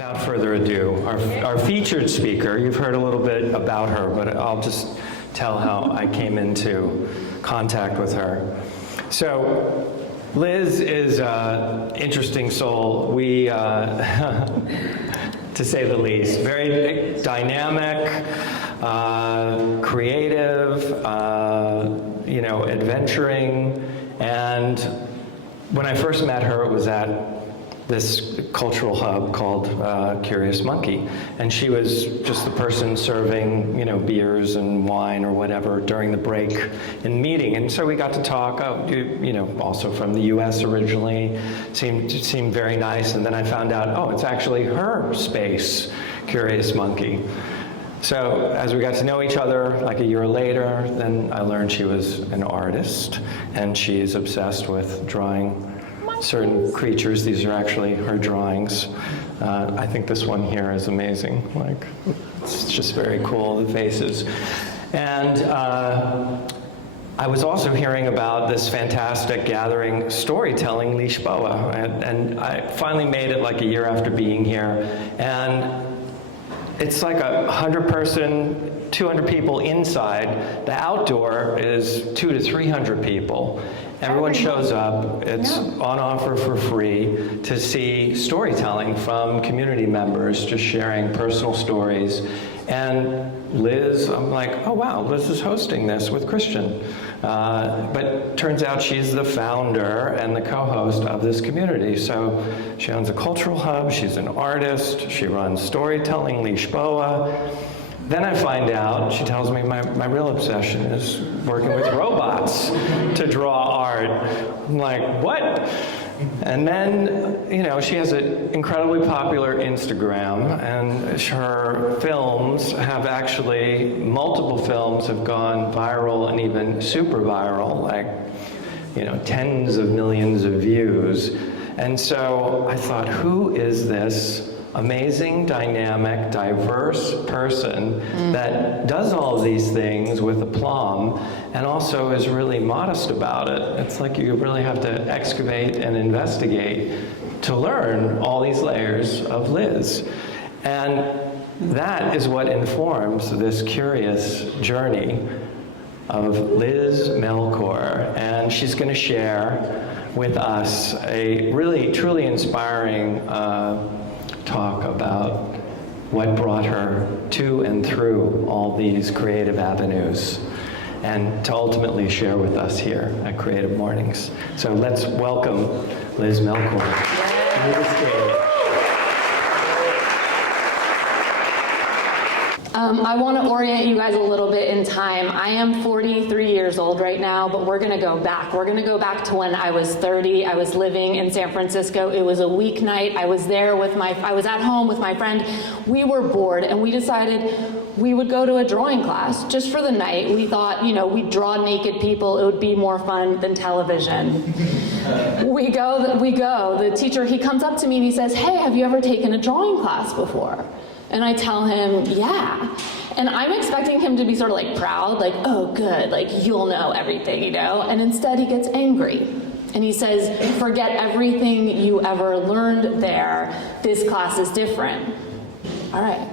without further ado, our featured speaker, you've heard a little bit about her, but I'll just tell how I came into contact with her. So, Liz is an interesting soul. We, to say the least, very dynamic, creative, adventuring, and when I first met her, it was at this cultural hub called Curious Monkey, and she was just the person serving, beers and wine or whatever during the break in meeting. And so we got to talk. Also from the U.S. originally, seemed very nice. And then I found out, it's actually her space, Curious Monkey. So as we got to know each other, like a year later, then I learned she was an artist, and she's obsessed with drawing certain creatures. These are actually her drawings. I think this one here is amazing. Like, it's just very cool, the faces. And I was also hearing about this fantastic gathering, storytelling Lisbon, and I finally made it like a year after being here. And it's like 100-person, 200 people inside. The outdoor is 200 to 300 people. Everyone shows up. It's on offer for free to see storytelling from community members, just sharing personal stories. And Liz, I'm like, oh wow, Liz is hosting this with Christian. But turns out she's the founder and the co-host of this community. So she owns a cultural hub, she's an artist, she runs Storytelling Lisboa. Then I find out, she tells me my real obsession is working with robots to draw art. I'm like, what? And then, she has an incredibly popular Instagram, and her films have actually, multiple films have gone viral and even super viral, like, tens of millions of views. And so I thought, who is this amazing, dynamic, diverse person that does all of these things with aplomb and also is really modest about it? It's like you really have to excavate and investigate to learn all these layers of Liz. And that is what informs this curious journey of Liz Melchor. And she's going to share with us a really, truly inspiring talk about what brought her to and through all these creative avenues, and to ultimately share with us here at Creative Mornings. So let's welcome Liz Melchor to the stage. I want to orient you guys a little bit in time. I am 43 years old right now, but we're going to go back. We're going to go back to when I was 30. I was living in San Francisco. It was a weeknight. I was at home with my friend. We were bored, and we decided we would go to a drawing class just for the night. We thought, we'd draw naked people. It would be more fun than television. We go. The teacher, he comes up to me and he says, "Hey, have you ever taken a drawing class before?" And I tell him, yeah. And I'm expecting him to be sort of like proud, like, oh good, like you'll know everything, And instead he gets angry. And he says, forget everything you ever learned there. This class is different. All right.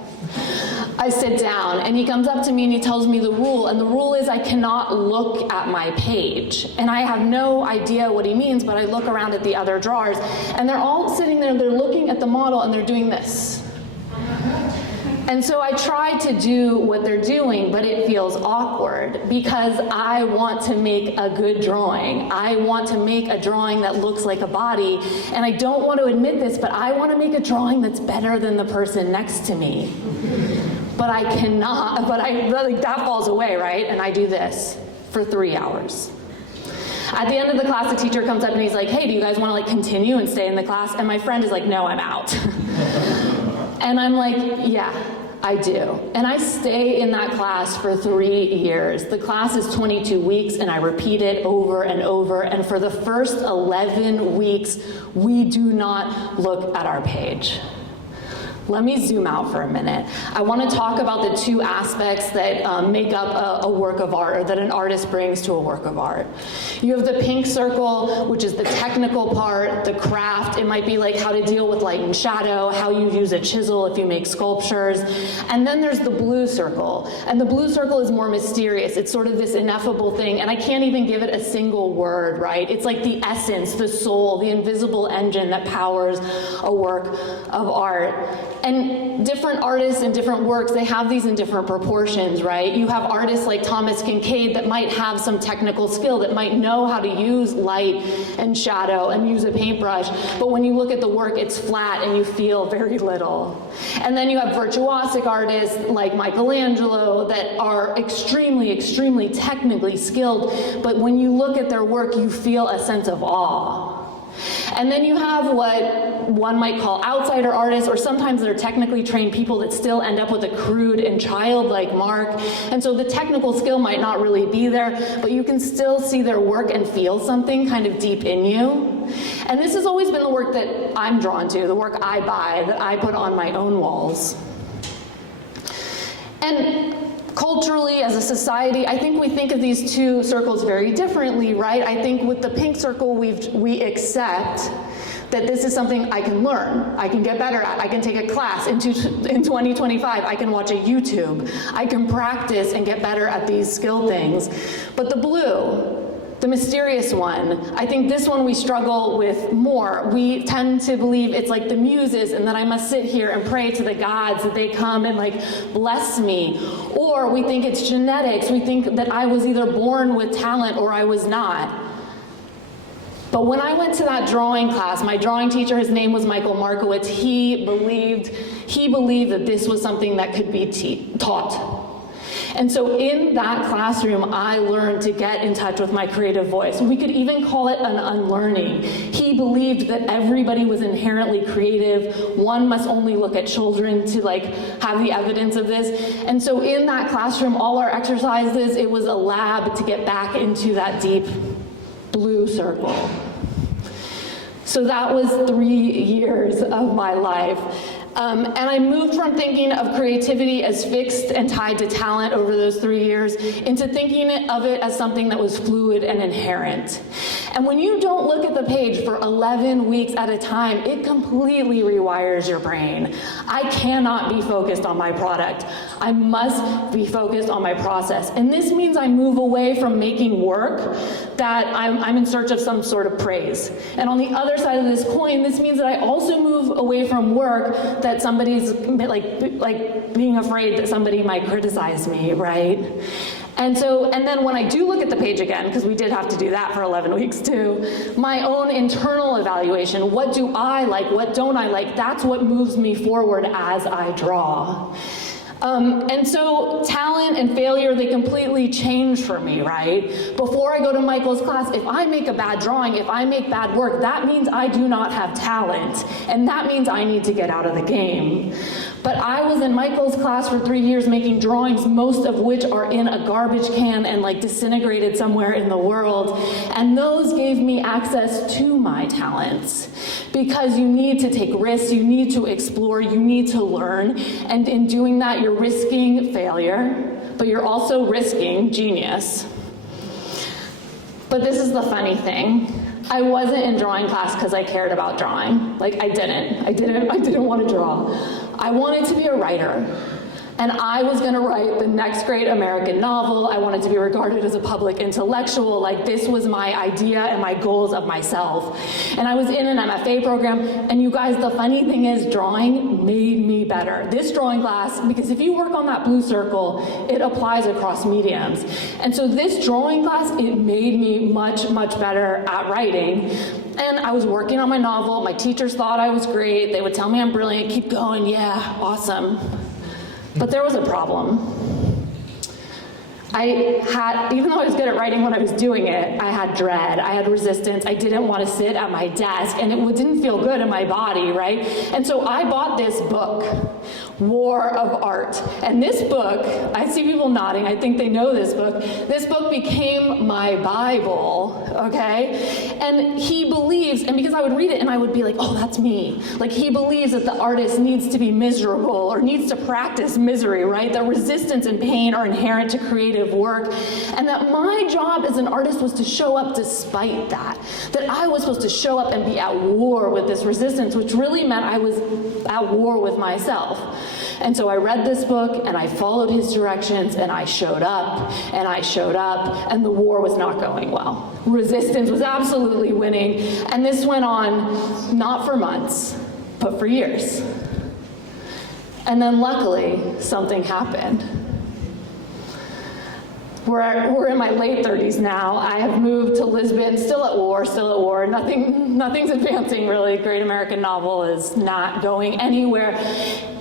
I sit down and he comes up to me and he tells me the rule. And the rule is I cannot look at my page. And I have no idea what he means, but I look around at the other drawers and they're all sitting there, they're looking at the model and they're doing this. And so I try to do what they're doing, but it feels awkward because I want to make a good drawing. I want to make a drawing that looks like a body, and I don't want to admit this, but I want to make a drawing that's better than the person next to me. But I cannot, that falls away, right? And I do this for 3 hours. At the end of the class, the teacher comes up and he's like, hey, do you guys want to continue and stay in the class? And my friend is like, no, I'm out. And I'm like, yeah, I do. And I stay in that class for 3 years. The class is 22 weeks, and I repeat it over and over. And for the first 11 weeks, we do not look at our page. Let me zoom out for a minute. I want to talk about the two aspects that make up a work of art, or that an artist brings to a work of art. You have the pink circle, which is the technical part, the craft. It might be like how to deal with light and shadow, how you use a chisel if you make sculptures. And then there's the blue circle. And the blue circle is more mysterious. It's sort of this ineffable thing, and I can't even give it a single word, right? It's like the essence, the soul, the invisible engine that powers a work of art. And different artists and different works, they have these in different proportions, right? You have artists like Thomas Kincaid that might have some technical skill, that might know how to use light and shadow and use a paintbrush, but when you look at the work, it's flat and you feel very little. And then you have virtuosic artists like Michelangelo that are extremely, extremely technically skilled, but when you look at their work, you feel a sense of awe. And then you have what one might call outsider artists, or sometimes they're technically trained people that still end up with a crude and childlike mark. And so the technical skill might not really be there, but you can still see their work and feel something kind of deep in you. And this has always been the work that I'm drawn to, the work I buy, that I put on my own walls. And culturally, as a society, I think we think of these two circles very differently, right? I think with the pink circle, we accept that this is something I can learn, I can get better at, I can take a class in 2025, I can watch a YouTube, I can practice and get better at these skill things. But the blue, the mysterious one, I think this one we struggle with more. We tend to believe it's like the muses, and that I must sit here and pray to the gods that they come and like bless me. Or we think it's genetics. We think that I was either born with talent or I was not. But when I went to that drawing class, my drawing teacher, his name was Michael Markowitz, he believed that this was something that could be taught. And so in that classroom, I learned to get in touch with my creative voice. We could even call it an unlearning. He believed that everybody was inherently creative. One must only look at children to like have the evidence of this. And so in that classroom, all our exercises, it was a lab to get back into that deep blue circle. So that was 3 years of my life. And I moved from thinking of creativity as fixed and tied to talent over those 3 years into thinking of it as something that was fluid and inherent. And when you don't look at the page for 11 weeks at a time, it completely rewires your brain. I cannot be focused on my product. I must be focused on my process. And this means I move away from making work that I'm in search of some sort of praise. And on the other side of this coin, this means that I also move away from work that somebody's like being afraid that somebody might criticize me, right? And then when I do look at the page again, because we did have to do that for 11 weeks too, my own internal evaluation, what do I like, what don't I like, that's what moves me forward as I draw. And so talent and failure, they completely change for me, right? Before I go to Michael's class, if I make a bad drawing, if I make bad work, that means I do not have talent, and that means I need to get out of the game. But I was in Michael's class for 3 years making drawings, most of which are in a garbage can and like disintegrated somewhere in the world. And those gave me access to my talents. Because you need to take risks, you need to explore, you need to learn. And in doing that, you're risking failure, but you're also risking genius. But this is the funny thing. I wasn't in drawing class because I cared about drawing. Like I didn't want to draw. I wanted to be a writer. And I was gonna write the next great American novel. I wanted to be regarded as a public intellectual. Like this was my idea and my goals of myself. And I was in an MFA program, and you guys, the funny thing is drawing made me better. This drawing class, because if you work on that blue circle, it applies across mediums. And so this drawing class, it made me much, much better at writing. And I was working on my novel. My teachers thought I was great. They would tell me I'm brilliant, keep going, yeah, awesome. But there was a problem. Even though I was good at writing when I was doing it, I had dread, I had resistance, I didn't want to sit at my desk, and it didn't feel good in my body, right? And so I bought this book, War of Art. And this book, I see people nodding, I think they know this book. This book became my Bible, okay? And he believes, and because I would read it and I would be like, oh, that's me. Like, he believes that the artist needs to be miserable or needs to practice misery, right? That resistance and pain are inherent to creative work, and that my job as an artist was to show up despite that. That I was supposed to show up and be at war with this resistance, which really meant I was at war with myself. And so I read this book and I followed his directions and I showed up and I showed up, and the war was not going well. Resistance was absolutely winning, and this went on not for months, but for years. And then luckily, something happened. We're in my late 30s now. I have moved to Lisbon, still at war. Nothing's advancing really. Great American Novel is not going anywhere.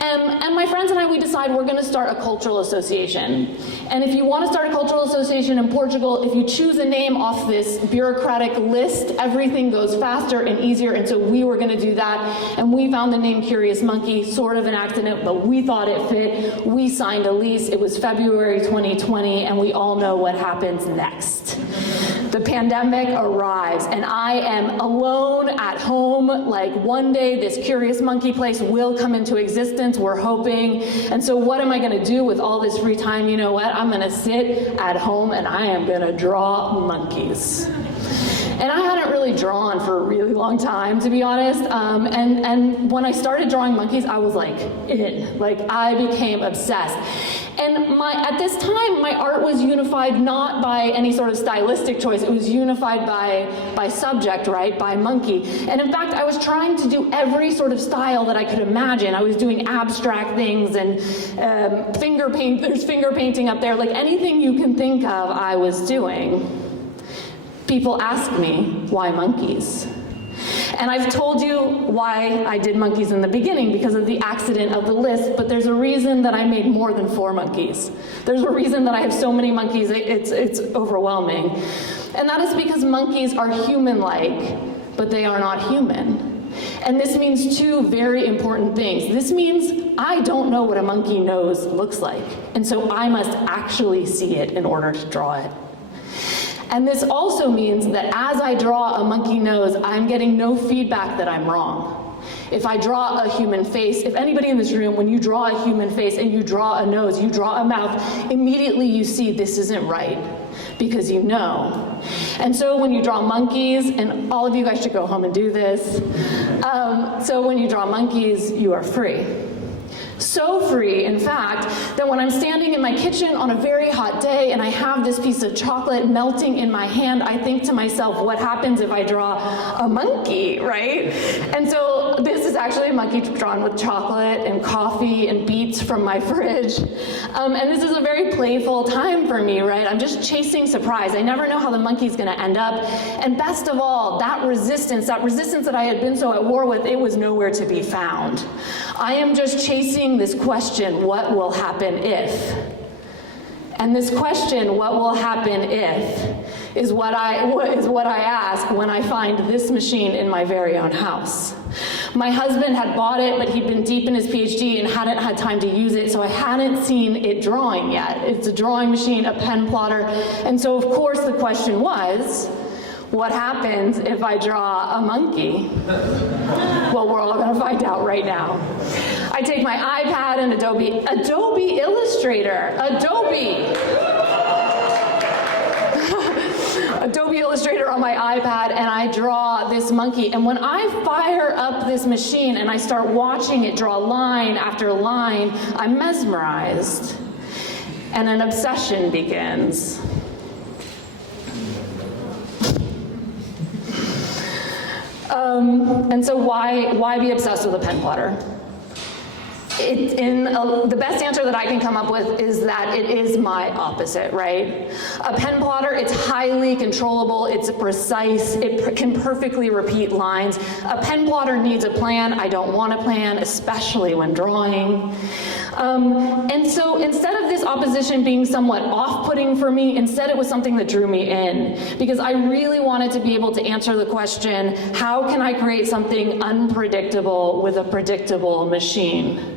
And my friends and I, we decide we're gonna start a cultural association. And if you wanna start a cultural association in Portugal, if you choose a name off this bureaucratic list, everything goes faster and easier, and so we were gonna do that. And we found the name Curious Monkey, sort of an accident, but we thought it fit. We signed a lease. It was February 2020, and we all know what happens next. The pandemic arrives, and I am alone at home. Like, one day this Curious Monkey place will come into existence, we're hoping. And so what am I gonna do with all this free time? You know what? I'm gonna sit at home and I am gonna draw monkeys. And I hadn't really drawn for a really long time, to be honest. And when I started drawing monkeys, I was like in. Like, I became obsessed. And at this time, my art was unified not by any sort of stylistic choice. It was unified by subject, right? By monkey. And in fact, I was trying to do every sort of style that I could imagine. I was doing abstract things and finger paint. There's finger painting up there. Like, anything you can think of, I was doing. People ask me, why monkeys? And I've told you why I did monkeys in the beginning, because of the accident of the list, but there's a reason that I made more than 4 monkeys. There's a reason that I have so many monkeys, it's overwhelming. And that is because monkeys are human-like, but they are not human. And this means 2 very important things. This means I don't know what a monkey nose looks like, and so I must actually see it in order to draw it. And this also means that as I draw a monkey nose, I'm getting no feedback that I'm wrong. If I draw a human face, if anybody in this room, when you draw a human face and you draw a nose, you draw a mouth, immediately you see this isn't right, because you know. And so when you draw monkeys, and all of you guys should go home and do this, so when you draw monkeys, you are free. So free, in fact, that when I'm standing in my kitchen on a very hot day and I have this piece of chocolate melting in my hand, I think to myself, what happens if I draw a monkey, right? And so this is actually a monkey drawn with chocolate and coffee and beets from my fridge. And this is a very playful time for me, right? I'm just chasing surprise. I never know how the monkey's gonna end up. And best of all, that resistance that I had been so at war with, it was nowhere to be found. I am just chasing this question, what will happen if? And this question, what will happen if, is what I ask when I find this machine in my very own house. My husband had bought it, but he'd been deep in his PhD and hadn't had time to use it, so I hadn't seen it drawing yet. It's a drawing machine, a pen plotter, and so of course the question was, what happens if I draw a monkey? Well, we're all gonna find out right now. I take my iPad and Adobe Illustrator, Adobe Illustrator on my iPad, and I draw this monkey. And when I fire up this machine and I start watching it draw line after line, I'm mesmerized, and an obsession begins. And so why be obsessed with a pen plotter? The best answer that I can come up with is that it is my opposite, right? A pen plotter, it's highly controllable, it's precise, it can perfectly repeat lines. A pen plotter needs a plan. I don't want a plan, especially when drawing. And so instead of this opposition being somewhat off-putting for me, instead it was something that drew me in, because I really wanted to be able to answer the question, how can I create something unpredictable with a predictable machine?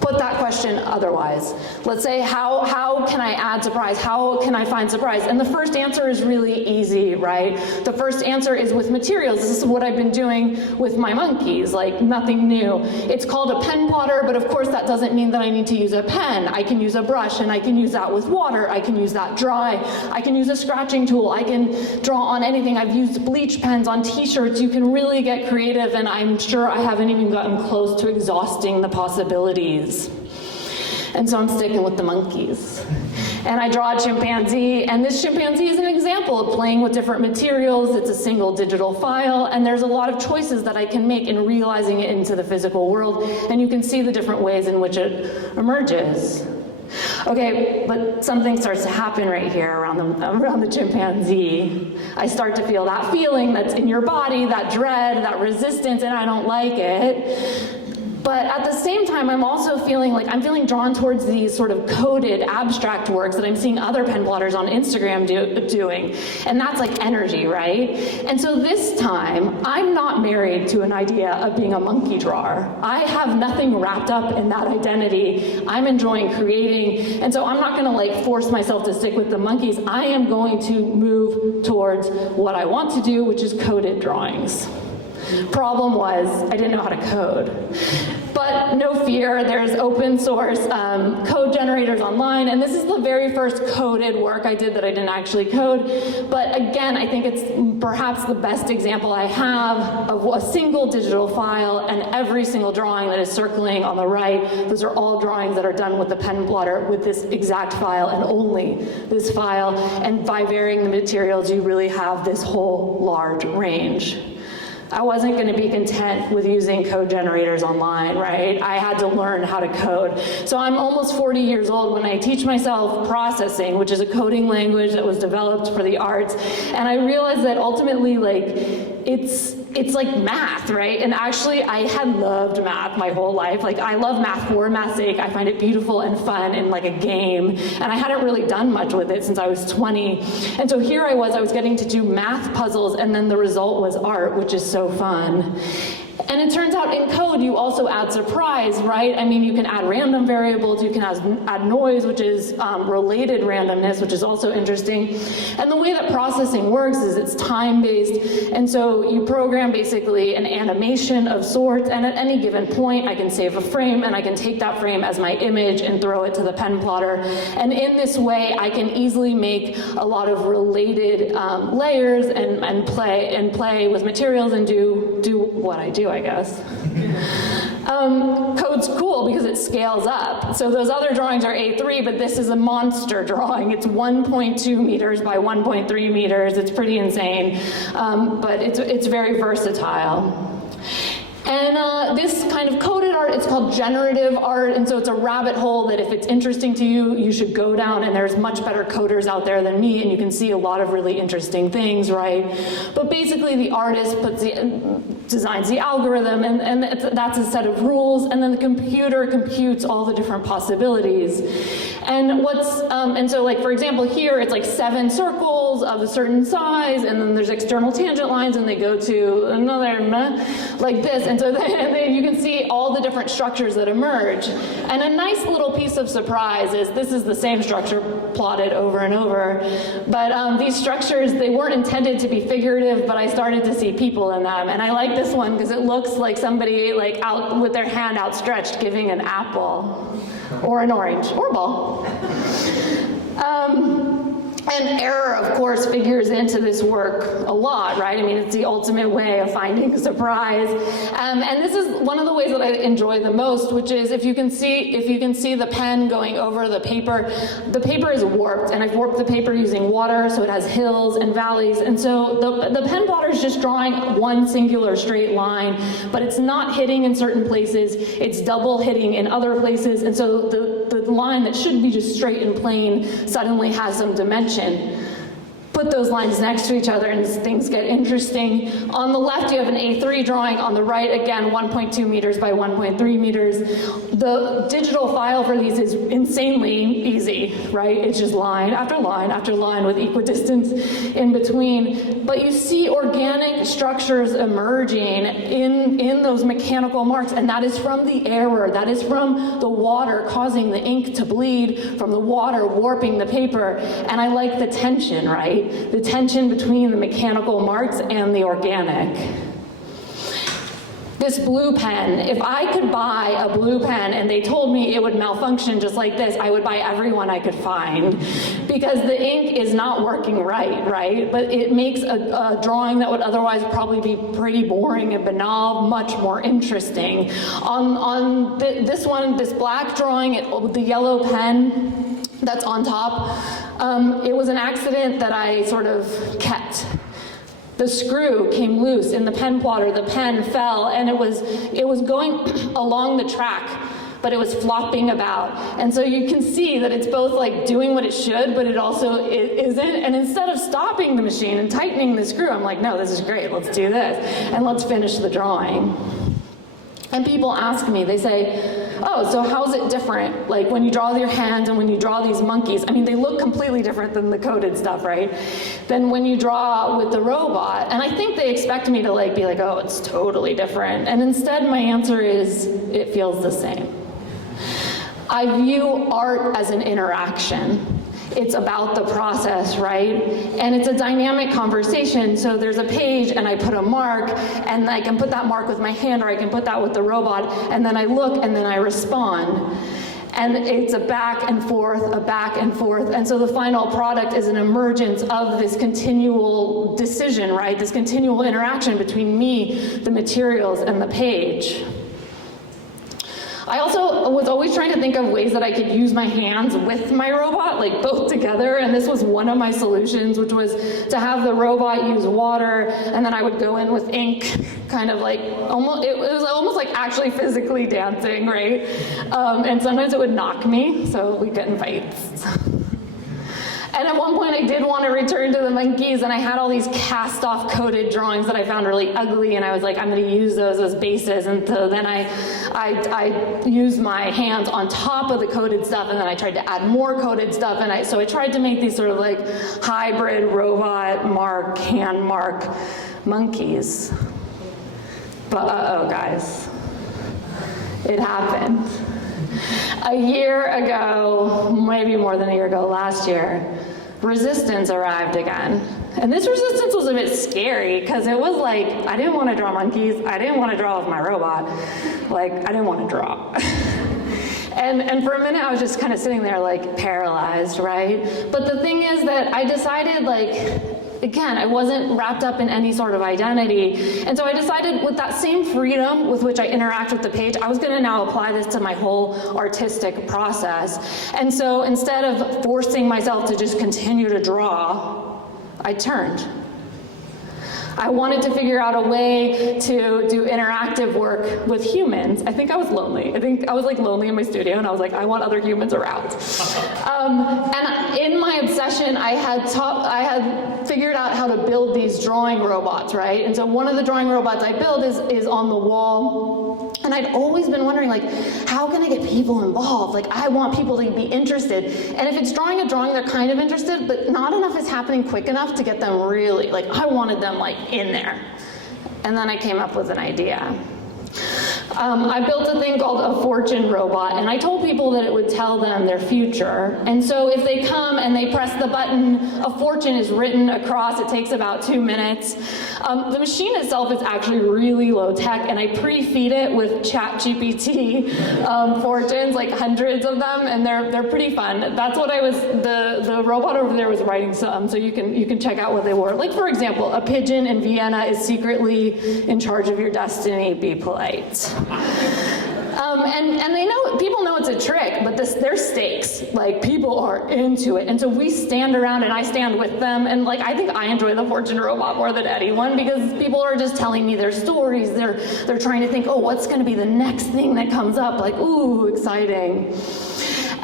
Put that question otherwise. Let's say, how can I add surprise? How can I find surprise? And the first answer is really easy, right? The first answer is with materials. This is what I've been doing with my monkeys, like nothing new. It's called a pen plotter, but of course that doesn't mean that I need to use a pen. I can use a brush, and I can use that with water. I can use that dry. I can use a scratching tool. I can draw on anything. I've used bleach pens on t-shirts. You can really get creative, and I'm sure I haven't even gotten close to exhausting the possibilities. And so I'm sticking with the monkeys. And I draw a chimpanzee, and this chimpanzee is an example of playing with different materials. It's a single digital file, and there's a lot of choices that I can make in realizing it into the physical world, and you can see the different ways in which it emerges. Okay, but something starts to happen right here around the chimpanzee. I start to feel that feeling that's in your body, that dread, that resistance, and I don't like it. But at the same time, I'm also feeling drawn towards these sort of coded abstract works that I'm seeing other pen plotters on Instagram doing. And that's like energy, right? And so this time, I'm not married to an idea of being a monkey drawer. I have nothing wrapped up in that identity. I'm enjoying creating. And so I'm not gonna like force myself to stick with the monkeys. I am going to move towards what I want to do, which is coded drawings. Problem was, I didn't know how to code. But no fear, there's open source code generators online, and this is the very first coded work I did that I didn't actually code. But again, I think it's perhaps the best example I have of a single digital file, and every single drawing that is circling on the right, those are all drawings that are done with the pen plotter with this exact file and only this file. And by varying the materials, you really have this whole large range. I wasn't going to be content with using code generators online, right? I had to learn how to code. So I'm almost 40 years old when I teach myself processing, which is a coding language that was developed for the arts. And I realized that ultimately, like, it's like math, right? And actually, I had loved math my whole life. Like, I love math for math's sake. I find it beautiful and fun and like a game. And I hadn't really done much with it since I was 20. And so here I was getting to do math puzzles, and then the result was art, which is so fun. And it turns out in code, you also add surprise, right? I mean, you can add random variables, you can add noise, which is related randomness, which is also interesting. And the way that processing works is it's time-based, and so you program basically an animation of sorts, and at any given point, I can save a frame, and I can take that frame as my image and throw it to the pen plotter. And in this way, I can easily make a lot of related layers and play with materials and do what I do, I guess. Code's cool because it scales up. So those other drawings are A3, but this is a monster drawing. It's 1.2 meters by 1.3 meters. It's pretty insane, but it's very versatile. And this kind of coded art, it's called generative art, and so it's a rabbit hole that if it's interesting to you, you should go down, and there's much better coders out there than me, and you can see a lot of really interesting things, right? But basically the artist designs the algorithm, and that's a set of rules, and then the computer computes all the different possibilities. And so like, for example, here it's like 7 circles of a certain size, and then there's external tangent lines, and they go to another, like this. And so then you can see all the different structures that emerge. And a nice little piece of surprise is this is the same structure plotted over and over. But these structures, they weren't intended to be figurative, but I started to see people in them. And I like this one because it looks like somebody like out with their hand outstretched giving an apple or an orange or a ball. And error, of course, figures into this work a lot, right? I mean, it's the ultimate way of finding surprise. And this is one of the ways that I enjoy the most, which is if you can see the pen going over the paper is warped, and I've warped the paper using water, so it has hills and valleys. And so the pen plotter is just drawing one singular straight line, but it's not hitting in certain places, it's double hitting in other places. And so the line that should be just straight and plain suddenly has some dimension. Put those lines next to each other and things get interesting. On the left you have an A3 drawing, on the right again 1.2 meters by 1.3 meters. The digital file for these is insanely easy, right? It's just line after line after line with equidistance in between. But you see organic structures emerging in those mechanical marks, and that is from the error, that is from the water causing the ink to bleed, from the water warping the paper. And I like the tension, right? The tension between the mechanical marks and the organic. This blue pen, if I could buy a blue pen and they told me it would malfunction just like this, I would buy every one I could find, because the ink is not working right? But it makes a drawing that would otherwise probably be pretty boring and banal much more interesting. On this one, this black drawing, with the yellow pen that's on top, it was an accident that I sort of kept. The screw came loose in the pen plotter, the pen fell, and it was going along the track, but it was flopping about. And so you can see that it's both like doing what it should, but it also isn't. And instead of stopping the machine and tightening the screw, I'm like, no, this is great, let's do this, and let's finish the drawing. And people ask me, they say, oh, so how's it different? Like when you draw with your hands and when you draw these monkeys, I mean, they look completely different than the coded stuff, right? Than when you draw with the robot. And I think they expect me to be like, oh, it's totally different. And instead my answer is, it feels the same. I view art as an interaction. It's about the process, right? And it's a dynamic conversation. So there's a page and I put a mark, and I can put that mark with my hand, or I can put that with the robot, and then I look and then I respond. And it's a back and forth, a back and forth. And so the final product is an emergence of this continual decision, right? This continual interaction between me, the materials, and the page. I also was always trying to think of ways that I could use my hands with my robot, like both together, and this was one of my solutions, which was to have the robot use water, and then I would go in with ink, kind of like, it was almost like actually physically dancing, right? And sometimes it would knock me, so we'd get in fights. And at one point I did want to return to the monkeys, and I had all these cast-off coded drawings that I found really ugly, and I was like, I'm going to use those as bases. And so then I used my hands on top of the coded stuff, and then I tried to add more coded stuff, and so I tried to make these sort of like hybrid robot mark, hand mark monkeys. But uh-oh, guys, it happened. A year ago, maybe more than a year ago, last year, resistance arrived again. And this resistance was a bit scary, because it was like, I didn't want to draw monkeys, I didn't want to draw with my robot, like, I didn't want to draw. And for a minute I was just kind of sitting there like paralyzed, right? But the thing is that I decided, again, I wasn't wrapped up in any sort of identity. And so I decided, with that same freedom with which I interact with the page, I was going to now apply this to my whole artistic process. And so instead of forcing myself to just continue to draw, I turned. I wanted to figure out a way to do interactive work with humans. I think I was lonely. I think I was lonely in my studio, and I was like, I want other humans around. And in my obsession, I had figured out how to build these drawing robots, right? And so one of the drawing robots I build is on the wall. And I'd always been wondering, how can I get people involved? I want people to be interested. And if it's drawing a drawing, they're kind of interested, but not enough is happening quick enough to get them really, I wanted them in there. And then I came up with an idea. I built a thing called a fortune robot, and I told people that it would tell them their future. And so if they come and they press the button, a fortune is written across. It takes about 2 minutes. The machine itself is actually really low tech, and I pre-feed it with ChatGPT fortunes, like hundreds of them, and they're pretty fun. That's what the robot over there was writing some, so you can check out what they were. Like, for example, a pigeon in Vienna is secretly in charge of your destiny. Be polite. And people know it's a trick, but there's stakes. Like, people are into it. And so we stand around and I stand with them. And like, I think I enjoy the fortune robot more than anyone, because people are just telling me their stories. They're trying to think, oh, what's going to be the next thing that comes up? Like, ooh, exciting.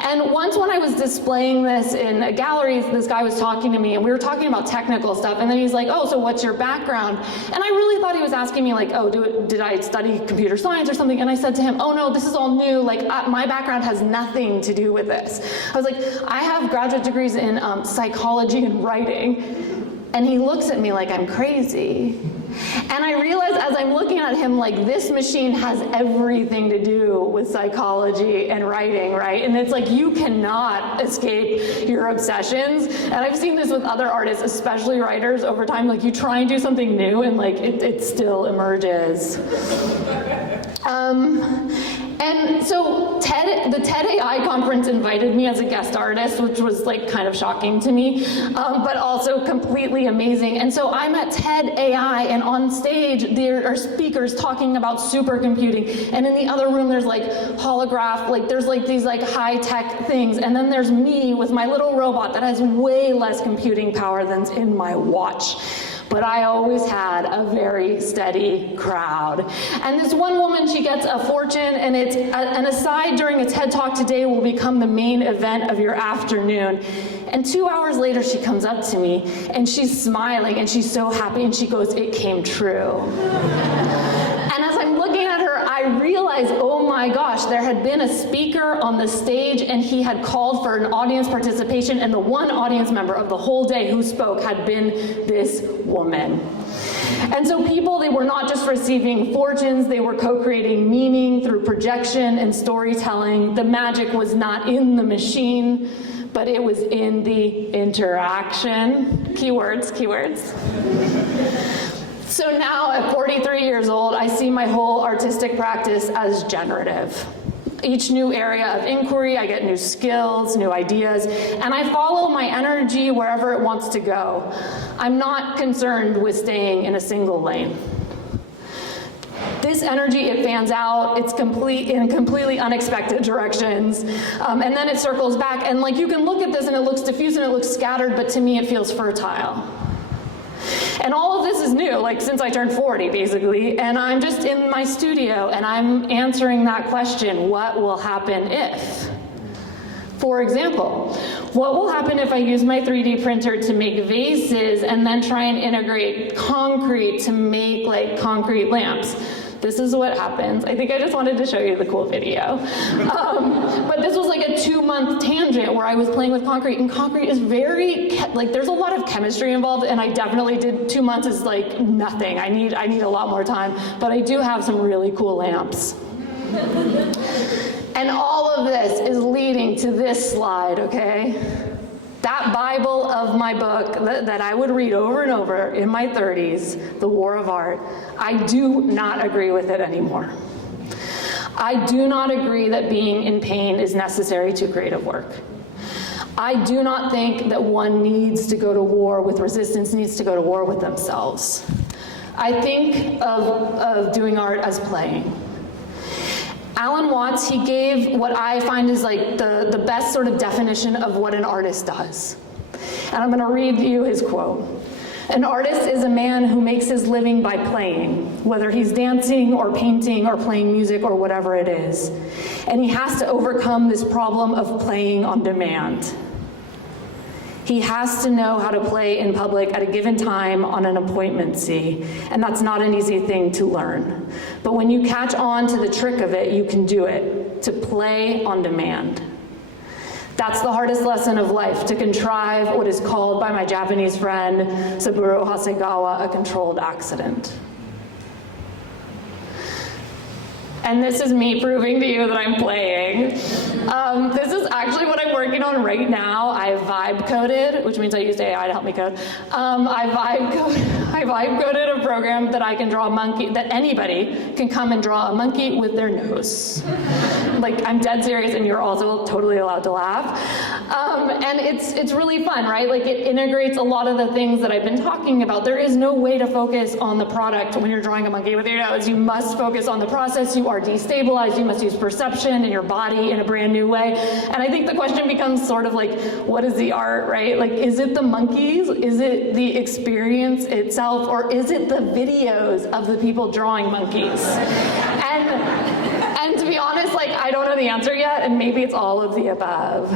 And once when I was displaying this in a gallery, this guy was talking to me, and we were talking about technical stuff, and then he's like, oh, so what's your background? And I really thought he was asking me, like, oh, did I study computer science or something? And I said to him, oh, no, this is all new. Like, my background has nothing to do with this. I was like, I have graduate degrees in psychology and writing. And he looks at me like I'm crazy. And I realize as I'm looking at him, like, this machine has everything to do with psychology and writing, right? And it's like, you cannot escape your obsessions. And I've seen this with other artists, especially writers, over time. Like, you try and do something new, and like, it still emerges. And so the TED AI conference invited me as a guest artist, which was like kind of shocking to me, but also completely amazing. And so I'm at TED AI, and on stage there are speakers talking about supercomputing, and in the other room there's like holograph, like there's like these like high-tech things, and then there's me with my little robot that has way less computing power than's in my watch. But I always had a very steady crowd. And this one woman, she gets a fortune, and it's an aside during a TED Talk today will become the main event of your afternoon. And 2 hours later, she comes up to me, and she's smiling, and she's so happy, and she goes, it came true. And as I'm looking at her, I realized, oh my gosh, there had been a speaker on the stage, and he had called for an audience participation, and the one audience member of the whole day who spoke had been this woman. And so people, they were not just receiving fortunes, they were co-creating meaning through projection and storytelling. The magic was not in the machine, but it was in the interaction. Keywords. So now at 43 years old, I see my whole artistic practice as generative. Each new area of inquiry, I get new skills, new ideas, and I follow my energy wherever it wants to go. I'm not concerned with staying in a single lane. This energy, it fans out, it's in completely unexpected directions, and then it circles back, and like you can look at this and it looks diffuse and it looks scattered, but to me it feels fertile. And all of this is new, like since I turned 40, basically, and I'm just in my studio and I'm answering that question, what will happen if? For example, what will happen if I use my 3D printer to make vases and then try and integrate concrete to make like concrete lamps? This is what happens. I think I just wanted to show you the cool video. But this was like a 2-month tangent where I was playing with concrete, and concrete is very, like there's a lot of chemistry involved, and I definitely did 2 months is like nothing. I need a lot more time, but I do have some really cool lamps. And all of this is leading to this slide, okay? That Bible of my book that I would read over and over in my 30s, The War of Art, I do not agree with it anymore. I do not agree that being in pain is necessary to creative work. I do not think that one needs to go to war with resistance, needs to go to war with themselves. I think of doing art as playing. Alan Watts, he gave what I find is like the best sort of definition of what an artist does. And I'm gonna read you his quote. An artist is a man who makes his living by playing, whether he's dancing or painting or playing music or whatever it is. And he has to overcome this problem of playing on demand. He has to know how to play in public at a given time on an appointment, see, and that's not an easy thing to learn. But when you catch on to the trick of it, you can do it, to play on demand. That's the hardest lesson of life, to contrive what is called by my Japanese friend, Saburo Hasegawa, a controlled accident. And this is me proving to you that I'm playing. This is actually what I'm working on right now. I vibe coded, which means I used AI to help me code. I vibe coded a program that I can draw a monkey, that anybody can come and draw a monkey with their nose. Like, I'm dead serious, and you're also totally allowed to laugh. And it's really fun, right? Like, it integrates a lot of the things that I've been talking about. There is no way to focus on the product when you're drawing a monkey with your nose. You must focus on the process. You are destabilized. You must use perception in your body in a brand new way. And I think the question becomes sort of like, what is the art, right? Like, is it the monkeys? Is it the experience itself? Or is it the videos of the people drawing monkeys? And to be honest, like, I don't know the answer yet, and maybe it's all of the above.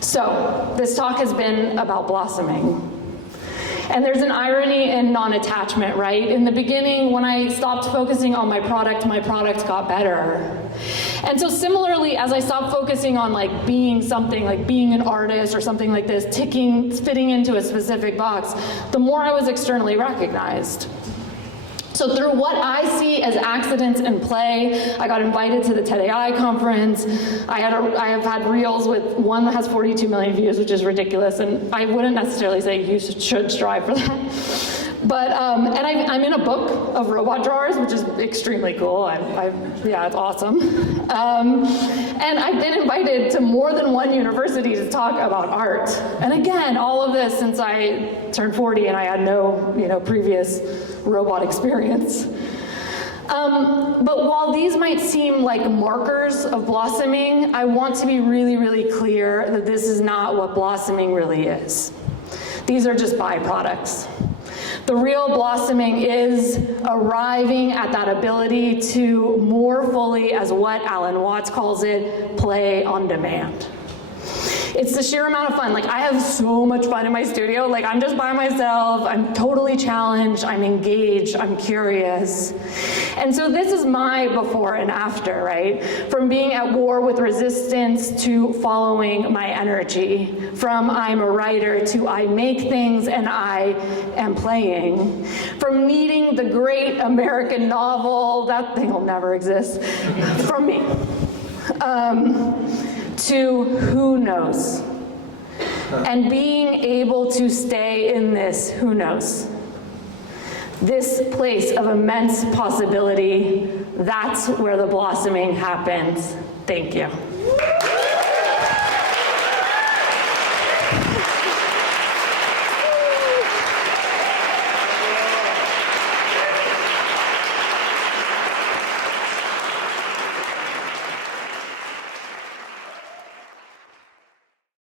So, this talk has been about blossoming. And there's an irony in non-attachment, right? In the beginning, when I stopped focusing on my product got better. And so similarly, as I stopped focusing on like being something, like being an artist or something like this, fitting into a specific box, the more I was externally recognized. So through what I see as accidents in play, I got invited to the TED AI conference. I have had reels with one that has 42 million views, which is ridiculous, and I wouldn't necessarily say you should strive for that. But, and I'm in a book of robot drawers, which is extremely cool. Yeah, it's awesome. And I've been invited to more than one university to talk about art. And again, all of this since I turned 40 and I had no, previous robot experience. But while these might seem like markers of blossoming, I want to be really, really clear that this is not what blossoming really is. These are just byproducts. The real blossoming is arriving at that ability to more fully, as what Alan Watts calls it, play on demand. It's the sheer amount of fun. Like, I have so much fun in my studio. Like, I'm just by myself. I'm totally challenged. I'm engaged. I'm curious. And so this is my before and after, right? From being at war with resistance to following my energy. From I'm a writer to I make things and I am playing. From needing the great American novel, that thing will never exist, from me. To who knows, and being able to stay in this who knows. This place of immense possibility, that's where the blossoming happens. Thank you.